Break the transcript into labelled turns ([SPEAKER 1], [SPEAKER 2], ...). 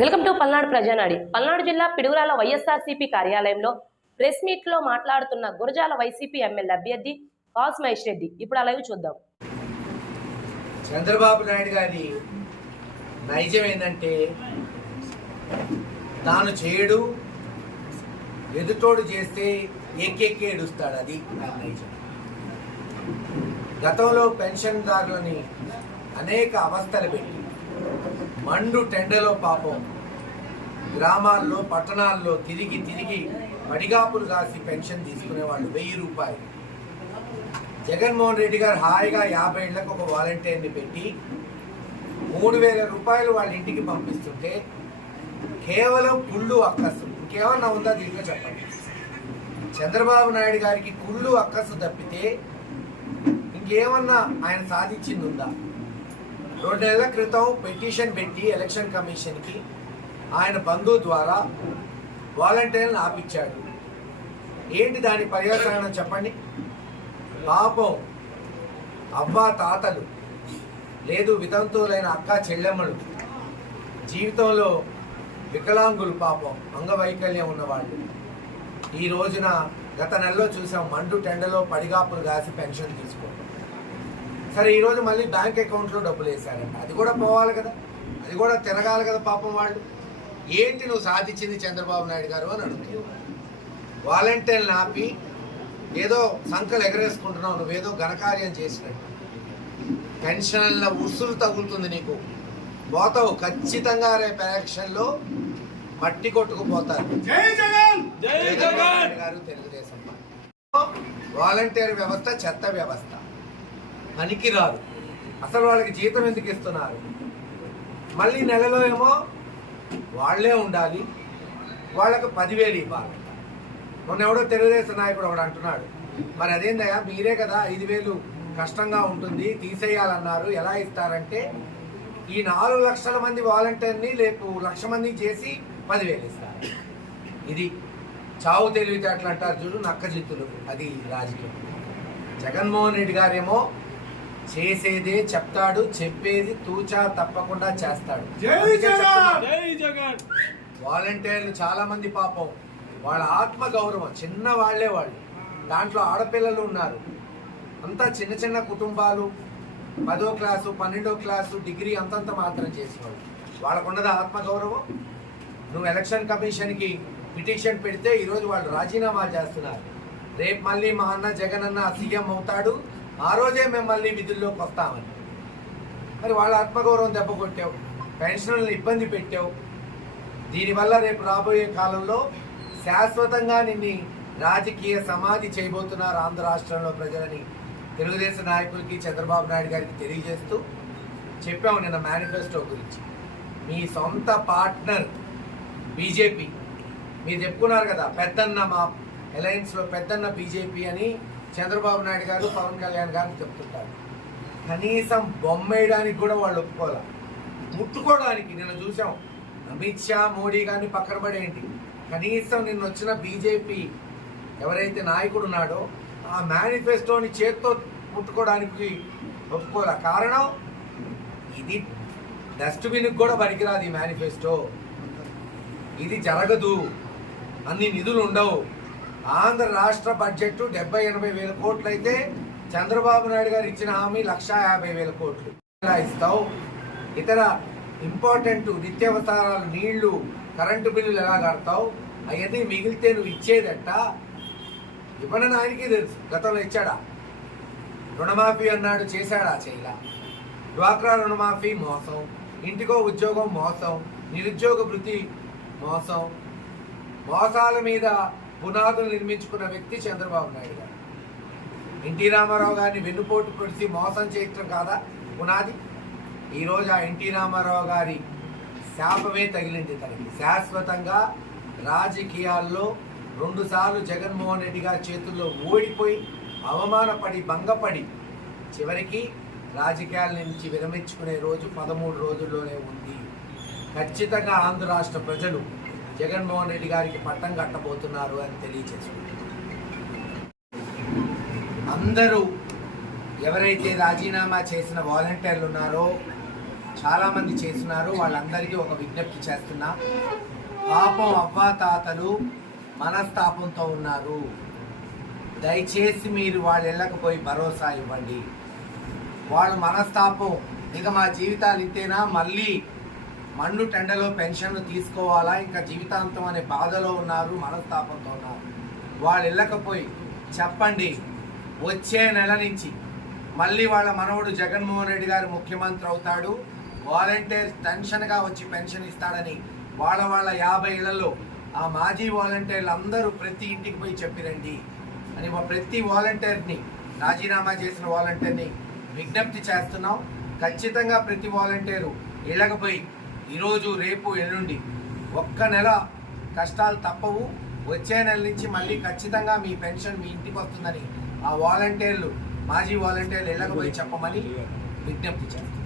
[SPEAKER 1] Welcome to Palnadu Prajanadi. Palnadu జిల్లా పిడుగురాల వైఎస్ఆర్సీపీ కార్యాలయంలో press మీట్లో మాట్లాడుతున్న గురజాల వైసీపీ ఎమ్మెల్యే అభ్యర్థి కాస్ మహేష్ రెడ్డి. ఇప్పుడు అలాగే చూద్దాం.
[SPEAKER 2] చంద్రబాబు నాయుడు గారి నైజం ఏంటంటే తాను చేయడు ఎదుటోడు చేస్తే ఎక్కెక్కి ఏడుస్తాడు. అది నైజం. గతంలో పెన్షన్దారులని అనేక అవస్థలు పెట్టి మండు టెండలో పాపం. గ్రామాల్లో పట్టణాల్లో తిరిగి తిరిగి పడిగాపులు కాసి పెన్షన్ తీసుకునేవాళ్ళు వెయ్యి రూపాయలు. జగన్మోహన్ రెడ్డి గారు హాయిగా యాభై ఏళ్ళకు ఒక వాలంటీర్ని పెట్టి మూడు వేల రూపాయలు వాళ్ళ ఇంటికి పంపిస్తుంటే కేవలం కుళ్ళు అక్కసు. ఇంకేమన్నా ఉందా దీంట్లో చెప్పండి. చంద్రబాబు నాయుడు గారికి కుళ్ళు అక్కసు తప్పితే ఇంకేమన్నా ఆయన సాధించింది ఉందా? రెండేళ్ళ క్రితం పిటిషన్ పెట్టి ఎలక్షన్ కమిషన్కి ఆయన బంధువు ద్వారా వాలంటీర్లను ఆపించాడు ఏంటి దాని పర్యావరణం చెప్పండి? పాపం అవ్వ తాతలు లేదు వితంతువులైన అక్క చెల్లెమ్మలు జీవితంలో వికలాంగులు పాపం అంగవైకల్యం ఉన్నవాళ్ళు. ఈ రోజున గత నెలలో చూసాం మండు టెండలో పడిగాపులు కాసి పెన్షన్ తీసుకోవడం. సరే ఈరోజు మళ్ళీ బ్యాంక్ అకౌంట్లో డబ్బులు వేశారంట. అది కూడా పోవాలి కదా. అది కూడా తిరగాలి కదా పాపం వాళ్ళు. ఏంటి నువ్వు సాధించింది చంద్రబాబు నాయుడు గారు అని అడుగుతున్నావు వాలంటీర్లను ఆపి ఏదో సంకలు ఎగరేసుకుంటున్నావు నువ్వేదో ఘనకార్యం చేసినట్టు. పెన్షన్ల ఉసురు తగులుతుంది నీకు. పోతావు. ఖచ్చితంగా రేపు ఎలక్షన్లో మట్టి కొట్టుకుపోతారు. గారు తెలుగుదేశం. వాలంటీర్ వ్యవస్థ చెత్త వ్యవస్థ. పనికిరాదు. అసలు వాళ్ళకి జీతం ఎందుకు ఇస్తున్నారు? మళ్ళీ నెలలో ఏమో వాళ్ళే ఉండాలి. వాళ్ళకు పదివేలు ఇవ్వాలి. మొన్న ఎవడో తెలుగుదేశం నాయకుడు ఒకడు అంటున్నాడు. మరి అదేందయ్యా మీరే కదా ఐదు వేలు కష్టంగా ఉంటుంది తీసేయాలన్నారు. ఎలా ఇస్తారంటే ఈ నాలుగు లక్షల మంది వాలంటీర్ని రేపు లక్ష మంది చేసి పదివేలు ఇస్తారు. ఇది చావు తెలివితేటలు అంటారు చూడు నక్క జిత్తులు అది రాజకీయం. జగన్మోహన్ రెడ్డి గారేమో చేసేదే చెప్తాడు చెప్పేది తూచా తప్పకుండా చేస్తాడు.
[SPEAKER 3] జై
[SPEAKER 2] అందుకే
[SPEAKER 3] జగన్!
[SPEAKER 2] చెప్తున్నా.
[SPEAKER 3] జై జగన్!
[SPEAKER 2] వాలంటీర్లు చాలా మంది పాపం వాళ్ళ ఆత్మ గౌరవం చిన్న వాళ్ళే వాళ్ళు. దాంట్లో ఆడపిల్లలు ఉన్నారు. అంతా చిన్న చిన్న కుటుంబాలు పదో క్లాసు పన్నెండో క్లాసు డిగ్రీ అంతంత మాత్రం చేసేవాళ్ళు. వాళ్ళకున్నది ఆత్మ గౌరవం. నువ్వు ఎలక్షన్ కమిషన్కి పిటిషన్ పెడితే ఈరోజు వాళ్ళు రాజీనామాలు చేస్తున్నారు. రేపు మళ్ళీ మా అన్న జగన్ అన్న సీఎం అవుతాడు. ఆ రోజే మిమ్మల్ని విధుల్లోకి వస్తామని. మరి వాళ్ళ ఆత్మగౌరవం దెబ్బకొట్టావు పెన్షన్లను ఇబ్బంది పెట్టావు. దీనివల్ల రేపు రాబోయే కాలంలో శాశ్వతంగా నిన్ని రాజకీయ సమాధి చేయబోతున్నారు ఆంధ్ర రాష్ట్రంలో ప్రజలని తెలుగుదేశం నాయకులకి చంద్రబాబు నాయుడు గారికి తెలియజేస్తూ చెప్పాము నిన్న మేనిఫెస్టో గురించి. మీ సొంత పార్ట్నర్ బీజేపీ. మీరు చెప్పుకున్నారు కదా పెద్దన్న మా అలయన్స్లో పెద్దన్న బీజేపీ అని చంద్రబాబు నాయుడు గారు పవన్ కళ్యాణ్ గారు చెప్తుంటారు. కనీసం బొమ్మేయడానికి కూడా వాళ్ళు ఒప్పుకోవాలి? ముట్టుకోవడానికి నిన్న చూసాం అమిత్ షా మోడీ గారిని పక్కన పడేయండి. కనీసం నిన్న వచ్చిన బీజేపీ ఎవరైతే నాయకుడు ఉన్నాడో ఆ మేనిఫెస్టోని చేత్తో ముట్టుకోవడానికి ఒప్పుకోలే కారణం? ఇది డస్ట్బిన్కి కూడా పనికిరాదు ఈ మేనిఫెస్టో. ఇది జరగదు. అన్ని నిధులు ఉండవు. ఆంధ్ర రాష్ట్ర బడ్జెట్ డెబ్బై ఎనభై వేల కోట్లు అయితే చంద్రబాబు నాయుడు గారు ఇచ్చిన హామీ లక్ష యాభై వేల కోట్లు. ఎలా ఇస్తావు. ఇతర ఇంపార్టెంట్ నిత్యావసరాలు నీళ్ళు కరెంటు బిల్లులు ఎలా కడతావు? అవన్నీ మిగిలితే నువ్వు ఇచ్చేదట ఇవ్వనని ఆయనకి తెలుసు. గతంలో ఇచ్చాడా? రుణమాఫీ అన్నాడు చేశాడా? చేయలా. డ్వాక్రా రుణమాఫీ మోసం. ఇంటికో ఉద్యోగం మోసం. నిరుద్యోగ వృత్తి మోసం. మోసాల మీద పునాదులు నిర్మించుకున్న వ్యక్తి చంద్రబాబు నాయుడు గారు. ఎన్టీ రామారావు గారిని వెన్నుపోటు పొడిచి మోసం చేయటం కాదా? పునాది. ఈరోజు ఆ ఎన్టీ రామారావు గారి శాపమే తగిలింది తనకి. శాశ్వతంగా రాజకీయాల్లో రెండుసార్లు జగన్మోహన్ రెడ్డి గారి చేతుల్లో ఓడిపోయి అవమానపడి భంగపడి చివరికి రాజకీయాల నుంచి విరమించుకునే రోజు పదమూడు రోజుల్లోనే ఉంది. ఖచ్చితంగా ఆంధ్ర రాష్ట్ర ప్రజలు జగన్మోహన్ రెడ్డి గారికి పట్టం కట్టబోతున్నారు అని తెలియచేసుకుంటున్నారు. అందరూ ఎవరైతే రాజీనామా చేసిన వాలంటీర్లు ఉన్నారో చాలామంది చేస్తున్నారు వాళ్ళందరికీ ఒక విజ్ఞప్తి చేస్తున్నా. పాపం అవ్వాతాతలు మనస్తాపంతో ఉన్నారు. దయచేసి మీరు వాళ్ళ ఇళ్ళకు పోయి భరోసా ఇవ్వండి. వాళ్ళ మనస్తాపం ఇక మా జీవితాలు ఇంతేనా? మళ్ళీ మన్ను టెండలో పెన్షన్లు తీసుకోవాలా? ఇంకా జీవితాంతం అనే బాధలో ఉన్నారు మనస్తాపంతో ఉన్నారు. వాళ్ళు వెళ్ళకపోయి చెప్పండి వచ్చే నెల నుంచి మళ్ళీ వాళ్ళ మనవడు జగన్మోహన్ రెడ్డి గారు ముఖ్యమంత్రి అవుతాడు వాలంటీర్ టెన్షన్గా వచ్చి పెన్షన్ ఇస్తాడని వాళ్ళ వాళ్ళ యాభై ఇళ్ళలో ఆ మాజీ వాలంటీర్లు అందరూ ప్రతి ఇంటికి పోయి చెప్పిరండి. అని మా ప్రతి వాలంటీర్ని రాజీనామా చేసిన వాలంటీర్ని విజ్ఞప్తి చేస్తున్నాం. ఖచ్చితంగా ప్రతి వాలంటీరు ఇళ్ళకపోయి ఈరోజు రేపు ఎల్లుండి ఒక్క నెల కష్టాలు తప్పవు. వచ్చే నెల నుంచి మళ్ళీ ఖచ్చితంగా మీ పెన్షన్ మీ ఇంటికి వస్తుందని ఆ వాలంటీర్లు మాజీ వాలంటీర్లు వెళ్ళకపోయి పోయి చెప్పమని విజ్ఞప్తి చేస్తారు